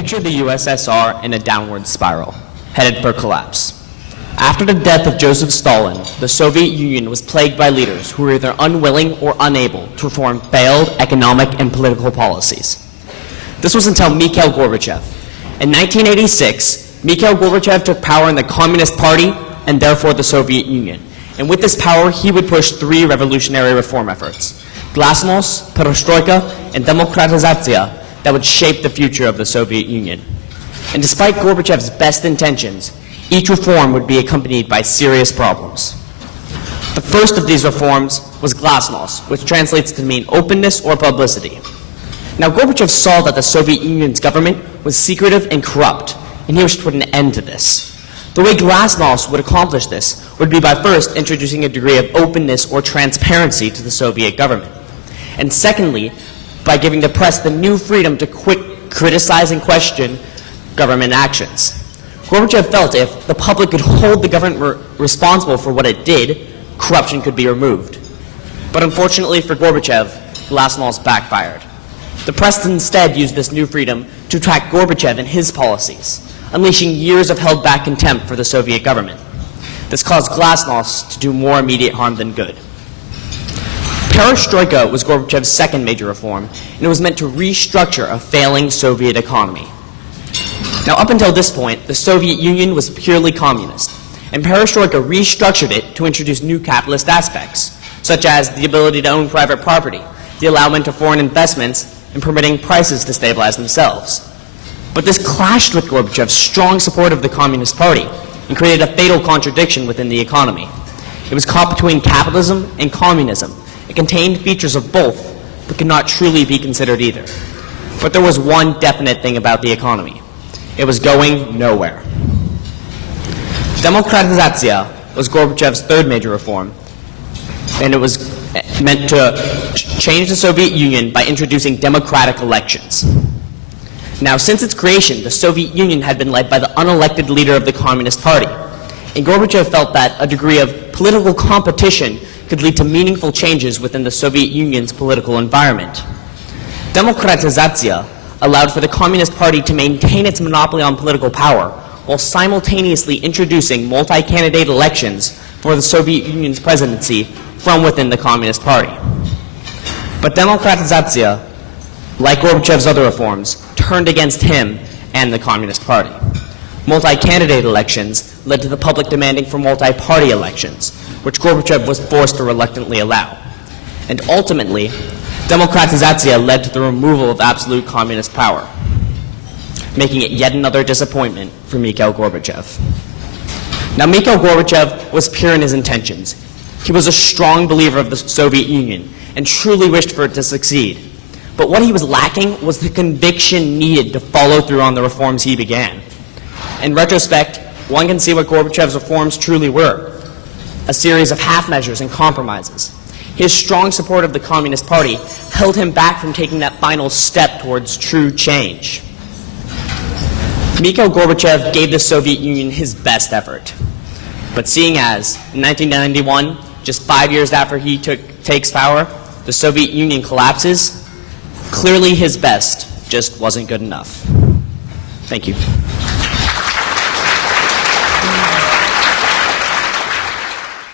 Picture the USSR in a downward spiral, headed for collapse. After the death of Joseph Stalin, the Soviet Union was plagued by leaders who were either unwilling or unable to reform failed economic and political policies. This was until Mikhail Gorbachev. In 1986, Mikhail Gorbachev took power in the Communist Party and therefore the Soviet Union. And with this power, he would push three revolutionary reform efforts: Glasnost, Perestroika, and Demokratizatsiya, that would shape the future of the Soviet Union. And despite Gorbachev's best intentions, each reform would be accompanied by serious problems. The first of these reforms was Glasnost, which translates to mean openness or publicity. Now, Gorbachev saw that the Soviet Union's government was secretive and corrupt, and he wished to put an end to this. The way Glasnost would accomplish this would be by first introducing a degree of openness or transparency to the Soviet government, and secondly, by giving the press the new freedom to criticize and question government actions. Gorbachev felt if the public could hold the government responsible for what it did, corruption could be removed. But unfortunately for Gorbachev, Glasnost backfired. The press instead used this new freedom to attack Gorbachev and his policies, unleashing years of held-back contempt for the Soviet government. This caused Glasnost to do more immediate harm than good. Perestroika was Gorbachev's second major reform, and it was meant to restructure a failing Soviet economy. Now, up until this point, the Soviet Union was purely communist, and Perestroika restructured it to introduce new capitalist aspects, such as the ability to own private property, the allowance of foreign investments, and permitting prices to stabilize themselves. But this clashed with Gorbachev's strong support of the Communist Party and created a fatal contradiction within the economy. It was caught between capitalism and communism. It contained features of both, but could not truly be considered either. But there was one definite thing about the economy. It was going nowhere. Demokratizatsiya was Gorbachev's third major reform, and it was meant to change the Soviet Union by introducing democratic elections. Now, since its creation, the Soviet Union had been led by the unelected leader of the Communist Party, and Gorbachev felt that a degree of political competition could lead to meaningful changes within the Soviet Union's political environment. Demokratizatsiya allowed for the Communist Party to maintain its monopoly on political power while simultaneously introducing multi-candidate elections for the Soviet Union's presidency from within the Communist Party. But Demokratizatsiya, like Gorbachev's other reforms, turned against him and the Communist Party. Multi-candidate elections led to the public demanding for multi-party elections, which Gorbachev was forced to reluctantly allow. And ultimately, Demokratizatsiya led to the removal of absolute communist power, making it yet another disappointment for Mikhail Gorbachev. Now, Mikhail Gorbachev was pure in his intentions. He was a strong believer of the Soviet Union and truly wished for it to succeed. But what he was lacking was the conviction needed to follow through on the reforms he began. In retrospect, one can see what Gorbachev's reforms truly were: a series of half measures and compromises. His strong support of the Communist Party held him back from taking that final step towards true change. Mikhail Gorbachev gave the Soviet Union his best effort. But seeing as, in 1991, just 5 years after he takes power, the Soviet Union collapses, clearly his best just wasn't good enough. Thank you.